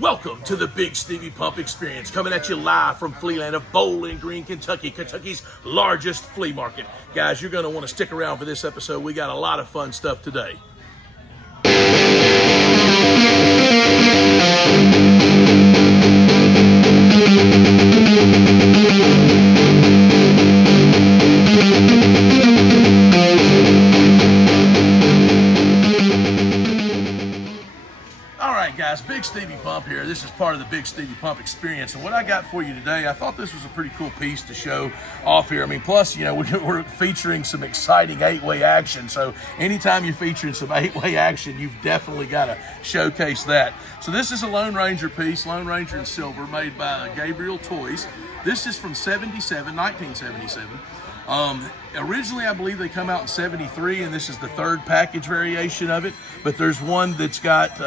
Welcome to the Bigsteviepump experience, coming at you live from Flealand of Bowling Green, Kentucky, Kentucky's largest flea market. Guys, you're going to want to stick around for this episode. We got a lot of fun stuff today. Guys, Bigsteviepump here. This is part of the Bigsteviepump experience, and what I got for you today, I thought this was a pretty cool piece to show off here. I mean, plus, you know, we're featuring some exciting 8-way action, so anytime you're featuring some 8-way action, you've definitely got to showcase that. So this is a Lone Ranger piece, Lone Ranger in silver, made by Gabriel Toys. This is from 1977. Originally, I believe they come out in 73, and this is the third package variation of it, but there's one that's got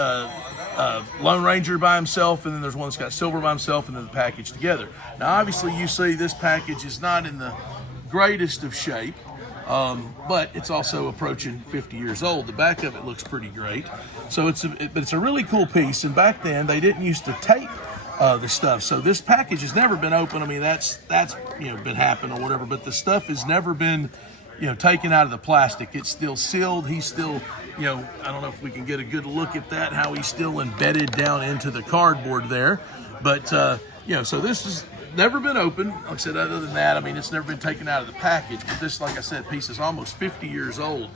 Lone Ranger by himself, and then there's one that's got silver by himself, and then the package together. Now, obviously, you see this package is not in the greatest of shape, but it's also approaching 50 years old. The back of it looks pretty great. So it's a really cool piece, and back then, they didn't used to tape the stuff. So this package has never been open. I mean, that's been happening or whatever, but the stuff has never been taken out of the plastic. It's still sealed. He's still, I don't know if we can get a good look at that, how he's still embedded down into the cardboard there. But, so this has never been open. Like I said, other than that, I mean, it's never been taken out of the package. But this, like I said, piece is almost 50 years old.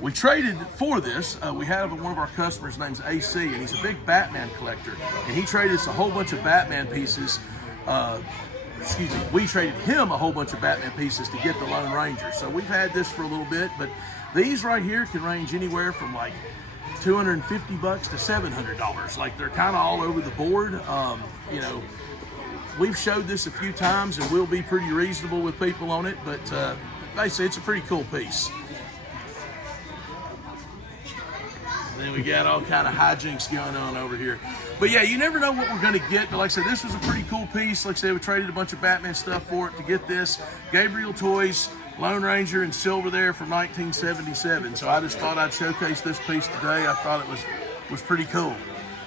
We traded for this. We have one of our customers, name's AC, and he's a big Batman collector. And he traded us a whole bunch of Batman pieces. We traded him a whole bunch of Batman pieces to get the Lone Ranger. So we've had this for a little bit, but these right here can range anywhere from like $250 to $700. Like, they're kind of all over the board. We've showed this a few times, and we'll be pretty reasonable with people on it, but basically it's a pretty cool piece. Then we got all kind of hijinks going on over here. But yeah, you never know what we're going to get. But like I said, this was a pretty cool piece. Like I said, we traded a bunch of Batman stuff for it to get this. Gabriel Toys, Lone Ranger in silver there from 1977. So I just thought I'd showcase this piece today. I thought it was pretty cool.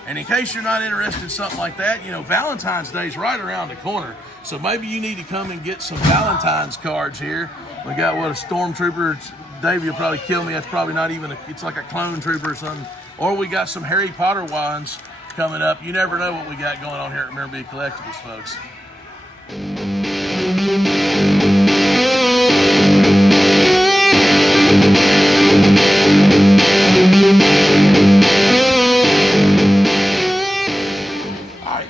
And in case you're not interested in something like that, Valentine's Day is right around the corner. So maybe you need to come and get some Valentine's cards here. We got a Stormtrooper. Davey will probably kill me. That's probably not even it's like a clone trooper or something. Or we got some Harry Potter wands coming up. You never know what we got going on here at Rememorabilia Collectibles, folks.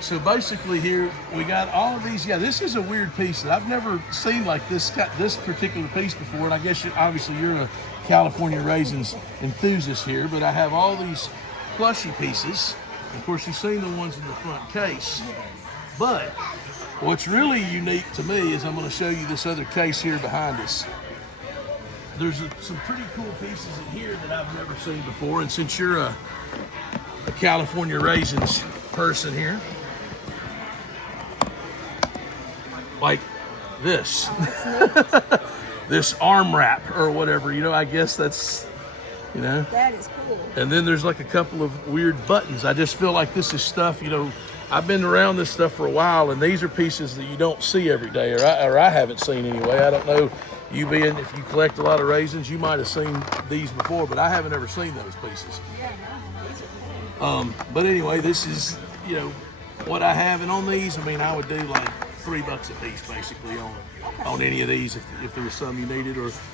So basically here we got all of these. Yeah, this is a weird piece that I've never seen like this particular piece before. And I guess obviously you're a California Raisins enthusiast here, but I have all these plushie pieces. Of course, you've seen the ones in the front case. But what's really unique to me is I'm going to show you this other case here behind us. There's some pretty cool pieces in here that I've never seen before. And since you're a California Raisins person here, like this, this arm wrap or whatever, I guess that's, That is cool. And then there's like a couple of weird buttons. I just feel like this is stuff, I've been around this stuff for a while, and these are pieces that you don't see every day, or I haven't seen anyway. I don't know, if you collect a lot of raisins, you might have seen these before, but I haven't ever seen those pieces. Yeah, no, these are cool. But anyway, this is, what I have, and on these, I would do like $3 a piece basically on any of these if there was some you needed, or if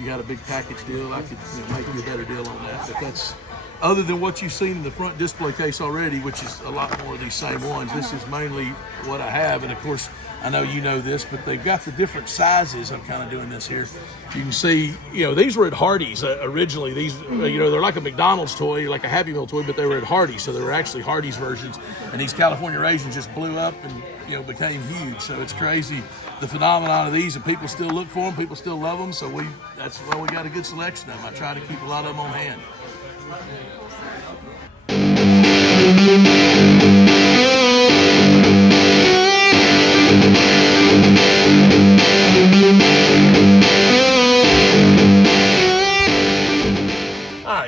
you had a big package deal, I could make you a better deal on that. But that's other than what you've seen in the front display case already, which is a lot more of these same ones. This is mainly what I have, and of course I know you know this, but they've got the different sizes. I'm kind of doing this here. You can see, these were at Hardee's originally. These, they're like a McDonald's toy, like a Happy Meal toy, but they were at Hardee's, so they were actually Hardee's versions. And these California Raisins just blew up and became huge. So it's crazy the phenomenon of these, and people still look for them, people still love them. So that's why we got a good selection of them. I try to keep a lot of them on hand.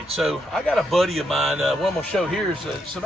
So I got got a buddy of mine, what I'm gonna show here is some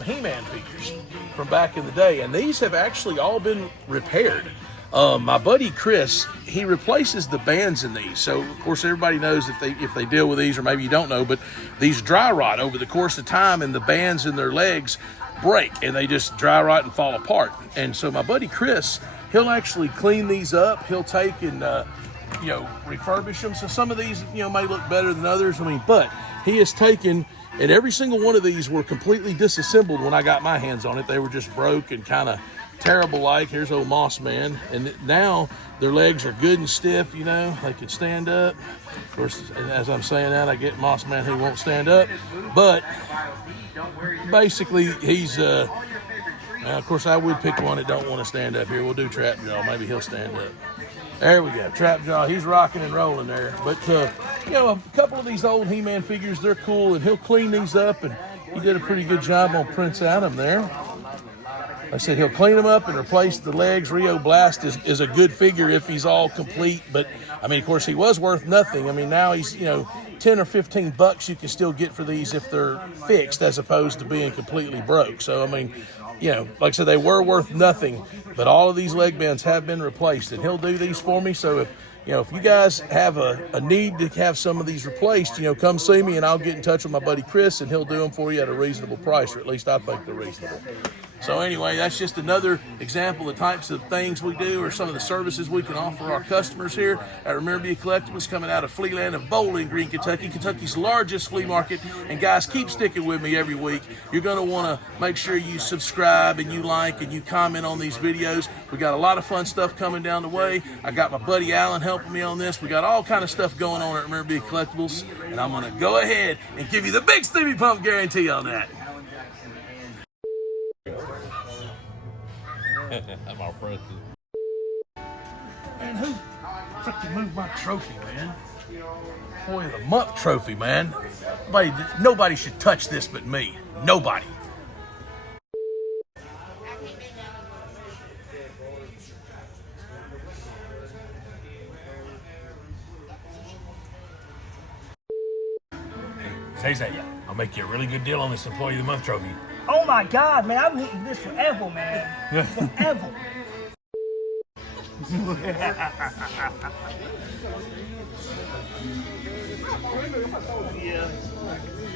He-Man figures from back in the day, and these have actually all been repaired. My buddy Chris, he replaces the bands in these. So of course everybody knows if they deal with these, or maybe you don't know, but these dry rot over the course of time, and the bands in their legs break and they just dry rot and fall apart. And so my buddy Chris, he'll actually clean these up. He'll take and refurbish them. So some of these may look better than others. I mean, but he has taken, and every single one of these were completely disassembled when I got my hands on it. They were just broke and kind of terrible like. Here's old Moss Man, and now their legs are good and stiff, they can stand up. Of course, as I'm saying that, I get Moss Man who won't stand up, but basically he's of course I would pick one that don't want to stand up. Here, we'll do Trap Jaw. Maybe he'll stand up. There we go, Trap Jaw. He's rocking and rolling there. But a couple of these old He-Man figures, they're cool, and he'll clean these up, and he did a pretty good job on Prince Adam there. Like I said, he'll clean them up and replace the legs. Rio Blast is a good figure if he's all complete. But, I mean, of course, he was worth nothing. I mean, now he's, 10 or $15 you can still get for these if they're fixed as opposed to being completely broke. So, I mean, like I said, they were worth nothing. But all of these leg bands have been replaced. And he'll do these for me. So, if you guys have a need to have some of these replaced, come see me and I'll get in touch with my buddy Chris and he'll do them for you at a reasonable price, or at least I think they're reasonable. So anyway, that's just another example of the types of things we do, or some of the services we can offer our customers here at Rememorabilia Collectibles, coming out of Flealand of Bowling Green, Kentucky, Kentucky's largest flea market. And guys, keep sticking with me every week. You're going to want to make sure you subscribe and you like and you comment on these videos. We got a lot of fun stuff coming down the way. I got my buddy Alan helping me on this. We got all kind of stuff going on at Rememorabilia Collectibles, and I'm going to go ahead and give you the Bigsteviepump guarantee on that. I'm all pressed. Man, who freaking moved my trophy, man? Boy of the Month trophy, man. Nobody should touch this but me. Nobody. Zay, I'll make you a really good deal on this Employee of the Month trophy. Oh my God, man, I've been eating this forever, man. Forever. Yeah.